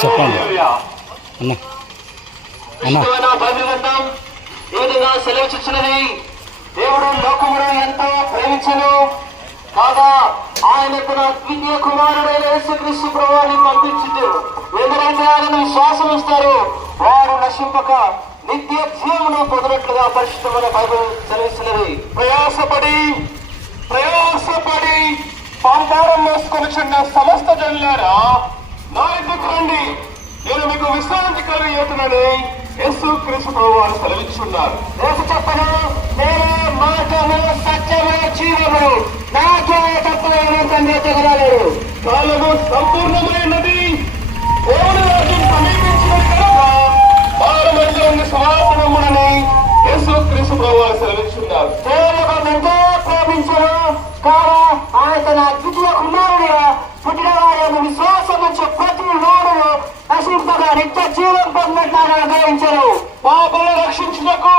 చెప్పండి. అన్న. అన్న. విధంగా సెలవుచున్నది దేవుడు లోకమును ఎంతో ప్రేమించను. కాగా ఆయన తన ద్వితీయ కుమారుడైన యేసుక్రీస్తు ప్రభువాన్ని పంపించుతూ ఎవరైతే ఆయన విశ్వాసం ఇస్తారో వారు నశింపక నిత్య జీవమును పొందినట్లుగా పరిశుద్ధమైన బైబిల్ సెలవిస్తున్నది. ప్రయాసపడి ప్రయాసపడి సంభారం వేసుకొని చిన్న సమస్త జల్లారా నా ఎందుకు రండి నేను మీకు విశ్రాంతి కలిగినని యేసు క్రీస్తు ప్రభు వారు సెలవిచ్చున్నారు. యేసు చెప్పను నేనే మాటను సత్యము జీవము నాకు తత్వమైన తండ్రి తెగరాలేడు కాలము సంపూర్ణమైనది. దేవుని రాజ్యం సమీపించినది కనుక వారి మధ్య ఉన్న సమాపనమునని యేసు క్రీస్తు ప్రభు వారు సెలవిచ్చున్నారు. దేవుడు ఎంతో ప్రేమించను కాగా తన ద్వితీయ కుమారుడిగా పుట్టిన వారి విశ్వాసం నుంచి ప్రతి వారును నశింపగా నిత్య జీవం పొందినట్లు ఆయన గ్రహించను రక్షించుటకు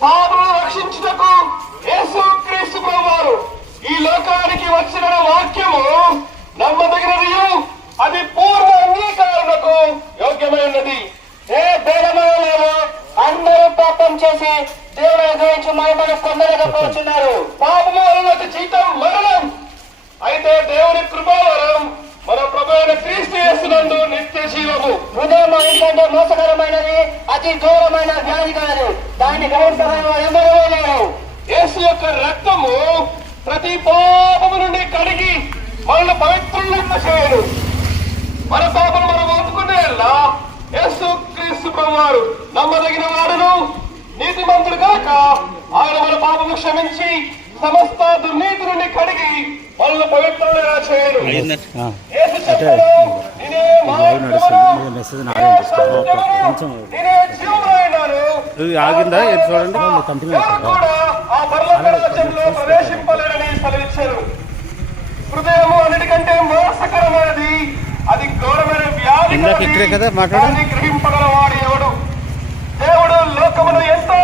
పాపను రక్షించుటకు యేసు క్రీస్తు ప్రభువారు. ఈ లోకానికి వచ్చిన వాక్యము నమ్మదగినది అది పూర్ణ అంగీకారులకు యోగ్యమైనది. ఏ భేదమైన అందరూ పాపం చేసి దేవుడు గ్రహించి మహిమను పొందలేకపోతున్నారు పాపము వలన జీతం మరణం అయితే దేవుని కృపావరం మన ప్రభు అయిన క్రీస్తు యేసునందు నిత్య జీవము. హృదయం ఏంటంటే మోసకరమైనది అతి ఘోరమైన వ్యాధి కాదు. దాన్ని గ్రహించడం ఎవరూ లేరు యేసు యొక్క రక్తము ప్రతి పాపము నుండి కడిగి మనల్ని పవిత్రులను చేయను మన పాపను మనం ఒప్పుకునే యేసు క్రీస్తు ప్రభువారు నమ్మదగిన వాడును నీతిమంతుడు కాక ఆయన మన పాపము క్షమించి సమస్త దుర్నీతి నుండి కడిగి హృదయము అన్నిటికంటే మోసకరమైనది. అది ఘోరమైన వ్యాధి ఇందాక కలది. ఇక్కడే కదా మాట్లాడాం? దాన్ని గ్రహింపగలవాడు ఎవడు? దేవుడు లోకమును ఎంతో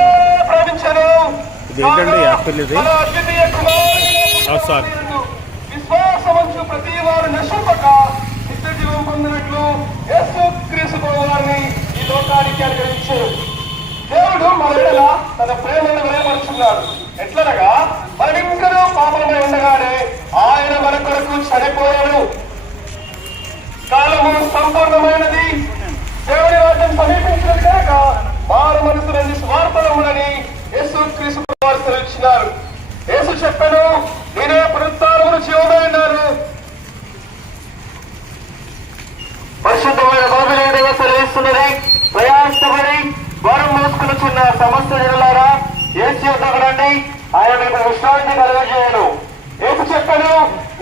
ప్రేమించను ఇది ఏంటండి యాపిల్ ఇది? సారీ. విశ్వాసమంచు ప్రతి వారు నశింపక నిత్య జీవం పొందినట్లు యేసు క్రీస్తు వారిని ఈ లోకానికి అనుగ్రహించారు దేవుడు మన ఎడల తన ప్రేమను విలయపరుచున్నాడు ఎట్లనగా మనింకరూ పాపలమై ఉండగానే ఆయన మన కొరకు చనిపోయాడు. కాలము సంపూర్ణమైనది. దేవుని రాజ్యం సమీపించినది కనుక వారు మనసు నుండి స్వార్థములని యేసు క్రీస్తు వారు సెలవిచ్చినారు యేసు చెప్పాను నేనే పునరుత్థానమును జీవమైన పరిశుద్ధమైన బాబులు ఏదైనా సెలవిస్తున్నది ప్రయాసపడి వరం మోసుకునిచున్న సమస్త జనులారా ఏసు యొక్కడండి ఆయన మీకు విశ్రాంతి కలుగజేయను యేసు చెప్పను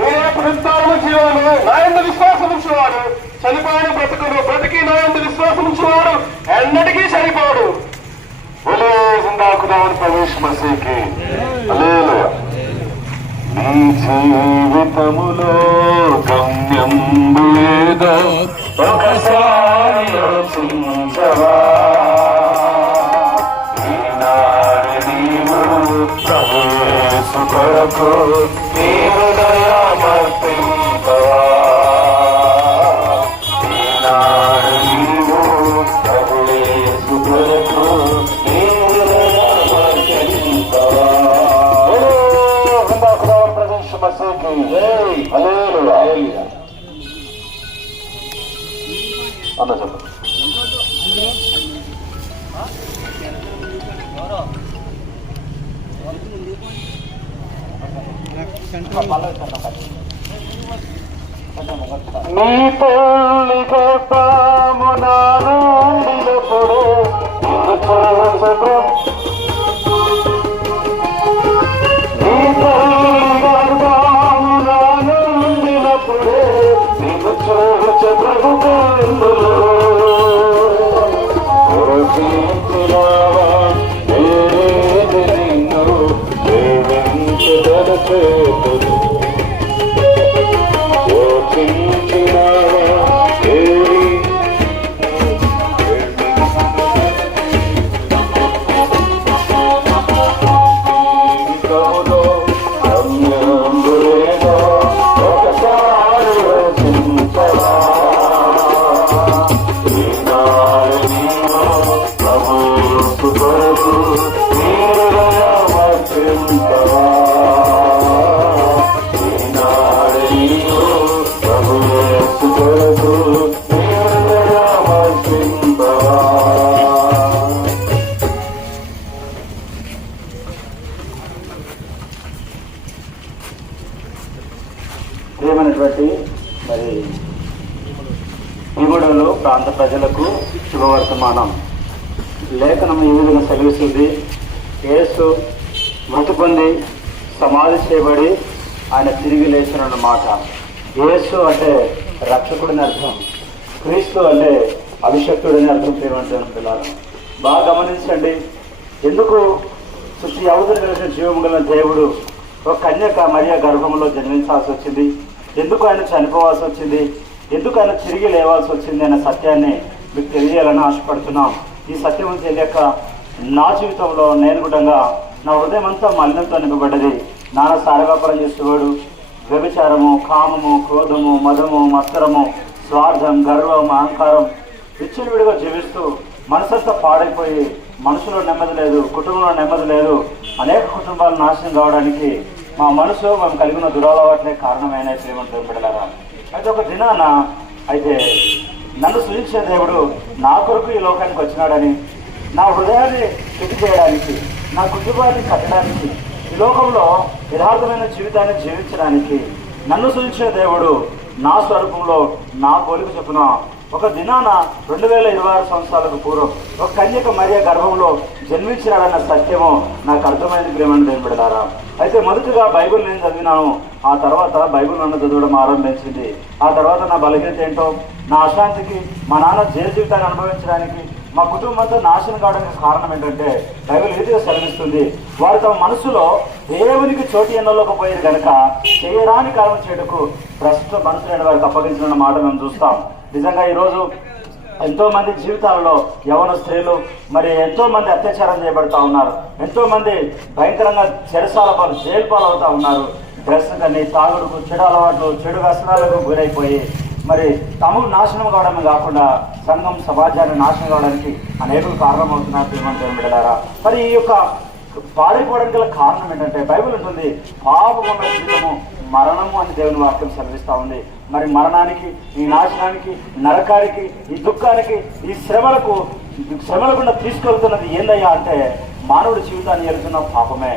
నేనే పునరుత్థానము జీవము నా ఎందు విశ్వాసం ఉంచువాడు. చనిపోయిన బ్రతుకును బ్రతికి నా ఎందు విశ్వాసం ఉంచువాడు. ఎన్నటికీ చనిపోడు ఒలే జిందాకుదామని మసీకి. నీ జీవితములో గమ్యం లేదా? ఒకసారి యేసు కొరకు యేసు మృతి పొంది సమాధి చేయబడి ఆయన తిరిగి లేచినమాట యేసు అంటే రక్షకుడిని అర్థం. క్రీస్తు అంటే అభిషక్తుడని అర్థం ప్రియమంటారు పిల్లలు బాగా గమనించండి. ఎందుకు సృష్టి అవతలి కలిసిన జీవము గల దేవుడు ఒక కన్యక మరియ గర్భంలో జన్మించాల్సి వచ్చింది? ఎందుకు ఆయన చనిపోవాల్సి వచ్చింది? ఎందుకు ఆయన తిరిగి లేవాల్సి వచ్చింది అనే సత్యాన్ని మీకు తెలియాలని ఆశపడుతున్నాం. ఈ సత్యం తెలియక నా జీవితంలో నేను కూడా నా హృదయం అంతా మలినంతో నింపబడ్డది. నాన్న సారవ్యాపారం చేసేవాడు. వ్యభిచారము కామము క్రోధము మదము మత్సరము స్వార్థం గర్వం అహంకారం విచ్చలవిడిగా జీవిస్తూ మనసంతా పాడైపోయి మనసులో నెమ్మది లేదు కుటుంబంలో నెమ్మది లేదు. అనేక కుటుంబాలు నాశనం కావడానికి మా మనసు మేము కలిగిన దురలవాట్లే కారణమైన శ్రీమంతుడు బిడలారా అయితే ఒక దినాన అయితే నన్ను సూచించే దేవుడు నా కొరకు ఈ లోకానికి వచ్చినాడని నా హృదయాన్ని శుద్ధి చేయడానికి నా కుటుంబాన్ని కట్టడానికి ఈ లోకంలో యథార్థమైన జీవితాన్ని జీవించడానికి నన్ను సూచించిన దేవుడు నా స్వరూపంలో నా కోరిక చొప్పున ఒక దినాన రెండు వేల ఇరవై ఆరు సంవత్సరాలకు పూర్వం ఒక కన్యక మరియ గర్భంలో జన్మించినాడన్న సత్యము నాకు అర్థమైంది ప్రేమని దేవుడారా అయితే మొదటగా బైబిల్ నేను చదివినాను ఆ తర్వాత బైబిల్ నన్ను చదవడం ఆరంభించింది. ఆ తర్వాత నా బలహీనత ఏంటో నా అశాంతికి మా నాన్న జైలు జీవితాన్ని అనుభవించడానికి మా కుటుంబం అంతా నాశనం కావడానికి కారణం ఏంటంటే బైబిల్ ఈ రీతిగా సెలవిస్తుంది? వారు తమ మనసులో దేవునికి చోటు ఎన్నలోకపోయారు కనుక చేయరాని కాలం చేయటకు ప్రస్తుత మనసులేని వారికి అప్పగించిన మాట మేము చూస్తాం. నిజంగా ఈరోజు ఎంతో మంది జీవితాలలో యవన స్త్రీలు మరి ఎంతో మంది అత్యాచారం చేయబడతా ఉన్నారు. ఎంతో మంది భయంకరంగా చెరసాల పాలు జైలు పాలు అవుతా ఉన్నారు. డ్రెస్ కానీ తాగుడుకు చెడు అలవాట్లు చెడు వ్యసనాలకు గురైపోయి మరి తమకు నాశనం కావడమే కాకుండా సంఘం సమాజాన్ని నాశనం కావడానికి అనేకులు కారణమవుతున్నారు శ్రీమంతం బిడ్డలారా. మరి ఈ యొక్క పాడైపోవడానికి గల కారణం ఏంటంటే బైబిల్ ఉంటుంది పాపమున్న జీవితము మరణము అని దేవుని వాక్యం సెలవిస్తూ ఉంది. మరి మరణానికి ఈ నాశనానికి నరకానికి ఈ దుఃఖానికి ఈ శ్రమలకు శ్రమల గుండా తీసుకెళ్తున్నది ఏందయ్యా అంటే మానవుడి జీవితాన్ని ఎరుగుతున్న పాపమే.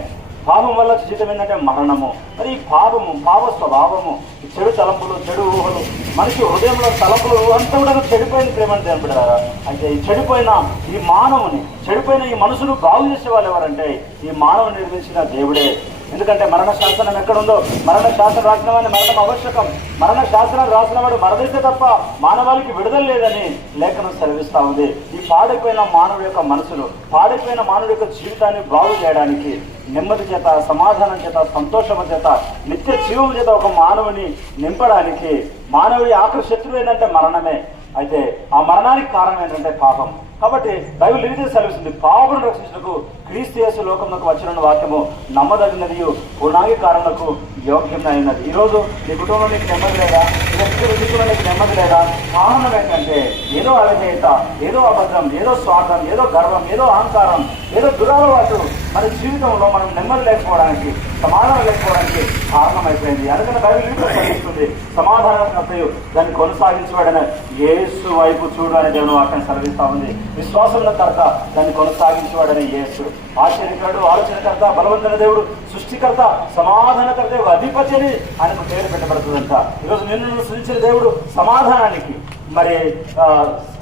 పాపం వల్ల జీవితం ఏంటంటే మరణము. మరి ఈ పాపము పాప స్వభావము ఈ చెడు తలంపులు చెడు ఊహలు మనిషి హృదయంలో తలంపులు అంతా కూడా చెడిపోయిన ప్రేమని తెలపడారా అయితే ఈ చెడిపోయిన ఈ మానవుని చెడిపోయిన ఈ మనుషులు బాగు చేసే వాళ్ళు ఎవరంటే ఈ మానవుని నిర్మించిన దేవుడే. ఎందుకంటే మరణ శాసనం ఎక్కడుందో? మరణ శాసనం రాసిన వాడిని మరణం ఆవశ్యకం. మరణ శాసనం రాసిన వాడు మరణిస్తే తప్ప మానవాళికి విడుదల లేదని లేఖనం సెలవిస్తా ఉంది. ఈ పాడైపోయిన మానవుడి యొక్క మనసును పాడైపోయిన మానవుడి యొక్క జీవితాన్ని బాగు చేయడానికి నెమ్మది చేత సమాధానం చేత సంతోషం చేత నిత్య జీవం చేత ఒక మానవుని నింపడానికి మానవుడి ఆఖరి శత్రువు ఏంటంటే మరణమే. అయితే ఆ మరణానికి కారణం ఏంటంటే పాపం. కాబట్టి బైబిల్ ఇది సెలవుస్తుంది. పాపను రక్షించకు క్రీస్తు యేసు లోకంలోకి వచ్చిన వాక్యము నమ్మదగినది పునాగి కారణకు యోగ్యమైనది. ఈరోజు నీ కుటుంబంలో నీకు నెమ్మది లేదా? నీ వ్యక్తిగత నీకు నెమ్మది లేదా? కారణం ఏంటంటే ఏదో అలజేత ఏదో అబద్ధం ఏదో స్వార్థం ఏదో గర్వం ఏదో అహంకారం ఏదో దురాలవాటు మన జీవితంలో మనం నెమ్మది లేకపోవడానికి సమాధానం లేకపోవడానికి కారణమైపోయింది. అందుకని బైబిల్ సెలవిస్తుంది సమాధానం తప్పయు దాన్ని కొనసాగించబడిన యేసు వైపు చూడు అనే దేవుని వాక్యం సెలవిస్తా ఉంది. విశ్వాసంలో కర్త దాన్ని కొనసాగించబడిన యేసు. ఆశ్చర్యకరుడు ఆలోచనకర్త బలవంతుల దేవుడు సృష్టికర్త సమాధానకర్త అధిపతి అని ఆయనకు పేరు పెట్టబడుతుందంట. ఈరోజు నిన్ను సృష్టించిన దేవుడు సమాధానానికి మరి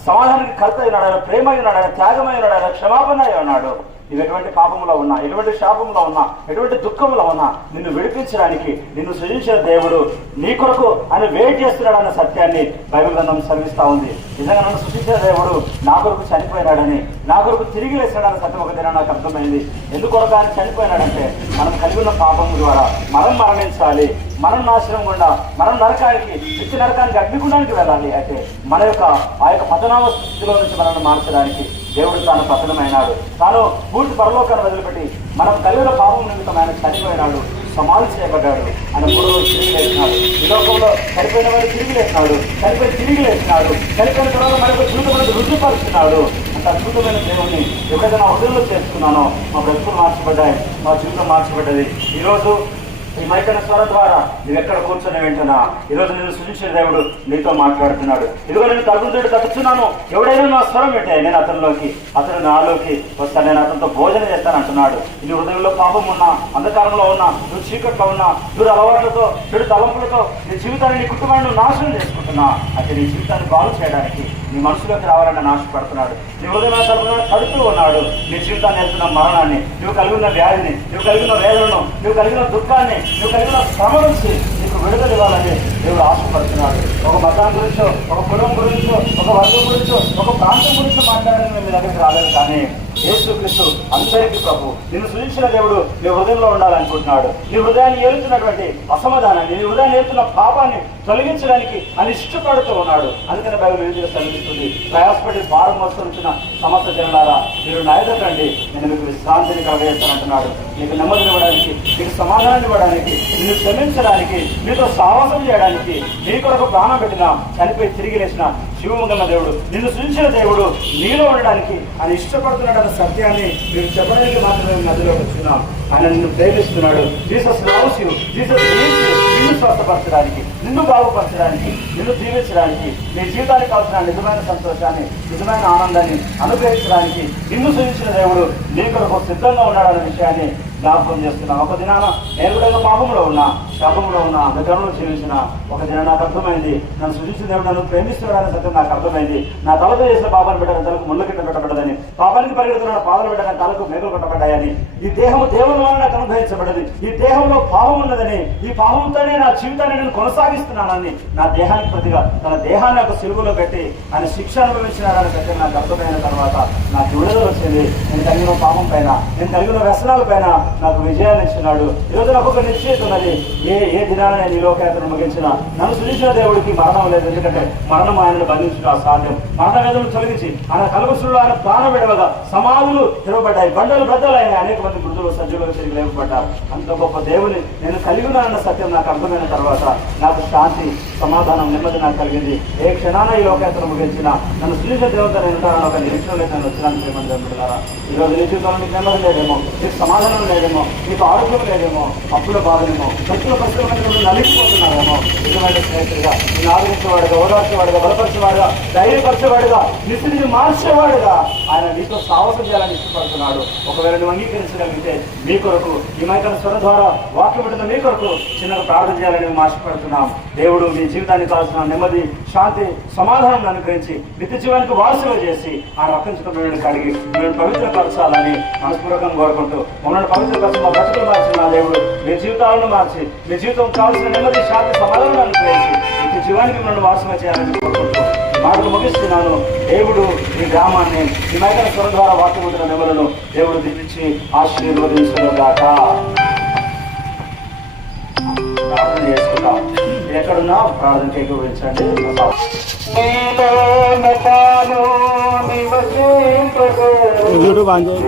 సమాధానానికి కర్త అయినాడు? ఆయన ప్రేమ అయినాడు? ఆయన త్యాగమై ఉన్నాడు ఆయన క్షమాపణ అయి ఉన్నాడు నువ్వు ఎటువంటి పాపంలో ఉన్నా ఎటువంటి శాపంలో ఉన్నా ఎటువంటి దుఃఖంలో ఉన్నా నిన్ను విడిపించడానికి నిన్ను సృజించిన దేవుడు నీ కొరకు ఆయన వెయిట్ చేస్తున్నాడు అన్న సత్యాన్ని బైబిల్ గ్రంథం సెలవిస్తా ఉంది. నిజంగా నన్ను సృష్టించిన దేవుడు నా కొరకు చనిపోయినాడని నా కొరకు తిరిగి లేచాడన్న సత్యం ఒక దిన నాకు అర్థమైంది. ఎందుకొరకు ఆయన చనిపోయినాడంటే మనం కలిగి ఉన్న పాపం ద్వారా మనం మరణించాలి మనం నాశనం గుండా మనం నరకానికి నిత్య నరకానికి అగ్నిగుండానికి వెళ్ళాలి. అయితే మన యొక్క ఆ యొక్క పతనావ స్థితిలో నుంచి మనల్ని మార్చడానికి దేవుడు తాను పతనమైనాడు. తాను పూర్తి పరలోకాన్ని వదిలిపెట్టి మనం కలిగిన పాపం నిమిత్తం ఆయన చనిపోయినాడు సమాధి చేయబడ్డాడు ఆయన మూడు రోజులు తిరిగి లేచినాడు. ఈ లోకంలో చనిపోయిన వాడు తిరిగి లేచినాడు చనిపోయి తిరిగి లేచినాడు చనిపోయిన తర్వాత మనకు జీవితం అనేది అంత అద్భుతమైన దేవుణ్ణి ఎప్పుడైతే నా హృదయంలో చేసుకున్నానో మా బ్రతుకులు మార్చబడ్డాయి మా జీవితం మార్చబడ్డది. ఈరోజు ఈ మైకన స్వరం ద్వారా నువ్వు ఎక్కడ కూర్చొని వింటున్నా ఈరోజు నేను సృష్టించిన దేవుడు నీతో మాట్లాడుతున్నాడు. ఇదిగో నేను తగ్గుతుంటే తగ్గుతున్నాను ఎవడైనా నా స్వరం పెట్టాయి నేను అతనిలోకి అతను నాలోకి వస్తాను. నేను అతనితో భోజనం చేస్తాను అంటున్నాడు. నీ హృదయంలో పాపం ఉన్నా అంధకారంలో ఉన్నా నువ్వు చీకట్లో ఉన్నా నువ్వు అలవాట్లతో చెడు తలంపులతో నీ జీవితాన్ని నీ కుటుంబాన్ని నాశనం చేసుకుంటున్నా. అయితే నీ జీవితాన్ని బాగు చేయడానికి నీ మనసులోకి రావాలని నాశపడుతున్నాడు నీ హృదయం తరపున తడుతూ ఉన్నాడు. నీ జీవితాన్ని వెళ్తున్న మరణాన్ని నువ్వు కలిగిన వ్యాధిని నువ్వు కలిగిన వేదనను నువ్వు కలిగిన దుఃఖాన్ని నువ్వు కలిగిన శ్రమ నుంచి నీకు విడుదల ఇవ్వాలని దేవుడు ఆశపడుతున్నాడు. ఒక మతాన్ని గురించో ఒక కులం గురించో ఒక వర్గం గురించో ఒక ప్రాంతం గురించో మాట్లాడడానికి మేము మీ దగ్గరికి రాలేదు కానీ యేసుక్రీస్తు అందరికీ ప్రభు నిన్ను సృజించిన దేవుడు నీ హృదయంలో ఉండాలనుకుంటున్నాడు. నీ హృదయాన్ని ఏలుతున్నటువంటి అసమాధానాన్ని నీ హృదయాన్ని ఏలుతున్న పాపాన్ని తొలగించడానికి అని ఇష్టపడుతూ ఉన్నాడు. అందుకని బైబిల్ విధిగా చదివిస్తుంది ప్రయాసపడి భారం వస్తున్న సమస్త జనులారా మీరు నాయదండి నేను మీకు విశ్రాంతిని కలగేస్తానంటున్నాడు నీకు నెమ్మది ఇవ్వడానికి నీకు సమాధానం ఇవ్వడానికి నిన్ను క్షమించడానికి నీతో సాహసం చేయడానికి నీ కొరకు ప్రాణం పెట్టిన చనిపోయి తిరిగి లేచిన శివముగన్న దేవుడు. నిన్ను సృజించిన దేవుడు నీలో ఉండడానికి ఆయన ఇష్టపడుతున్నాడన్న సత్యాన్ని మీరు చెప్పడానికి మాత్రమే నదిలో నదిలోకి వచ్చినాం. ఆయన నిన్ను ప్రేమిస్తున్నాడు. జీసస్ లవ్స్ యూ జీసస్ నిన్ను స్వస్థపరచడానికి నిన్ను బాగుపరచడానికి నిన్ను జీవించడానికి నీ జీవితానికి కావాల్సిన నిజమైన సంతోషాన్ని నిజమైన ఆనందాన్ని అనుగ్రహించడానికి నిన్ను సూచించిన దేవుడు నీ కొరకు సిద్ధంగా ఉన్నాడన్న విషయాన్ని జ్ఞాపకం చేస్తున్నాం. ఒక దినాన నేను కూడా పాపంలో ఉన్నా. శాపంలో ఉన్న అంధకారంలో జీవించిన ఒక దిన నాకు అర్థమైంది. నన్ను సృజించిన దేవుడు నన్ను ప్రేమిస్తున్నాడని సత్యం నాకు అర్థమైంది. నా తలతో చేసిన పాపాన్ని పెట్టడం తలకు ముళ్ళ కింద పెట్టబడ్డదని పాపానికి పరిగెడుతున్న పాదలు పెట్టడం తలకు మేకలు కట్టబడ్డాయని ఈ దేహము దేవుని వలన నాకు అనుభవించబడింది ఈ దేహంలో పాపం ఉన్నదని ఈ పాపంతోనే నా జీవితాన్ని నేను కొనసాగిస్తున్నానని నా దేహానికి ప్రతిగా తన దేహాన్ని ఒక సిలువలో పెట్టి ఆయన శిక్ష అనుభవించినాడని సత్యం నాకు అర్థమైన తర్వాత నాకు విడుదల వచ్చింది. నేను కలిగిన పాపం పైన నేను కలిగిన వ్యసనాల పైన నాకు విజయాన్ని ఇచ్చినాడు ఈరోజు నాకు ఒక నిశ్చయిత ఉన్నది. ఏ ఏ దినాన నేను ఈ లోకయాత్ర ముగించిన నన్ను సృజించిన దేవుడికి మరణం లేదు. ఎందుకంటే మరణం ఆయనను బంధించడం అసాధ్యం మరణ వేదనలు తొలగించి ఆయన కలుగుసులు ఆయన ప్రాణం విడవగా సమాధులు తెరవబడ్డాయి. బండలు బద్దలైన అనేక మంది మృతులు సజ్జులు తిరిగి లేవబడ్డారు అంత గొప్ప దేవుని నేను కలిగి ఉన్నానన్న సత్యం నాకు అర్థమైన తర్వాత నాకు శాంతి సమాధానం నెమ్మది నాకు కలిగింది. ఏ క్షణాన ఈ లోకయాత్ర ముగించిన నన్ను సృజించిన దేవత నేను ఒక నిరీక్షణ లేదు. నేను వచ్చినాను ప్రేమని దేవుడులారా ఈరోజు నీ జీవితంలో నీకు నెమ్మది లేదేమో? నీకు సమాధానం లేదేమో? నీకు ఆరోగ్యం లేదేమో? అప్పుల బాధలేమో? ప్రతి పరిస్థితులు నలిగిపోతున్నారేమో నిజమైన స్నేహితుడిగా నేను ఆదరించేవాడుగా ఓదార్చేవాడుగా బలపరిచేవాడుగా ధైర్యపరిచేవాడుగా నిస్థితిని మార్చేవాడుగా ఆయన నీతో సాహసం చేయాలని ఇష్టపడుతున్నాడు ఒకవేళ నువ్వు అంగీకరించగలిగితే మీ కొరకు ఈ మైకన స్వర ద్వారా వాక్యం పెట్టిన మీ కొరకు చిన్నగా ప్రార్థన చేయాలని మేము ఆశపడుతున్నాం దేవుడు మీ జీవితానికి కావాల్సిన నెమ్మది శాంతి సమాధానం అనుగ్రహించి నిత్య జీవానికి వారసుగా చేసి ఆ రక్షించుకున్న మేము కడిగి మేము పవిత్రపరచాలని మనస్పూర్వకంగా కోరుకుంటూ మమ్మల్ని పవిత్రపరచి మా బతుకులు మార్చిన దేవుడు మీ జీవితాలను మార్చి మీ జీవితం కావాల్సిన నెమ్మది శాంతి సమాధానం అనుగ్రహించి నిత్య జీవానికి మిమ్మల్ని వారసుగా చేయాలని మాటలు ముగిస్తున్నాను. దేవుడు ఈ గ్రామాన్ని ఈ మైకల స్వరం ద్వారా వాక్యం ఉంటున్న నెమలను దేవుడు దీవించి ఆశీర్వదించును గాక ప్రార్థన చేసుకుంటాం ఎక్కడున్నా ప్రార్థన ఆన్ చేయండి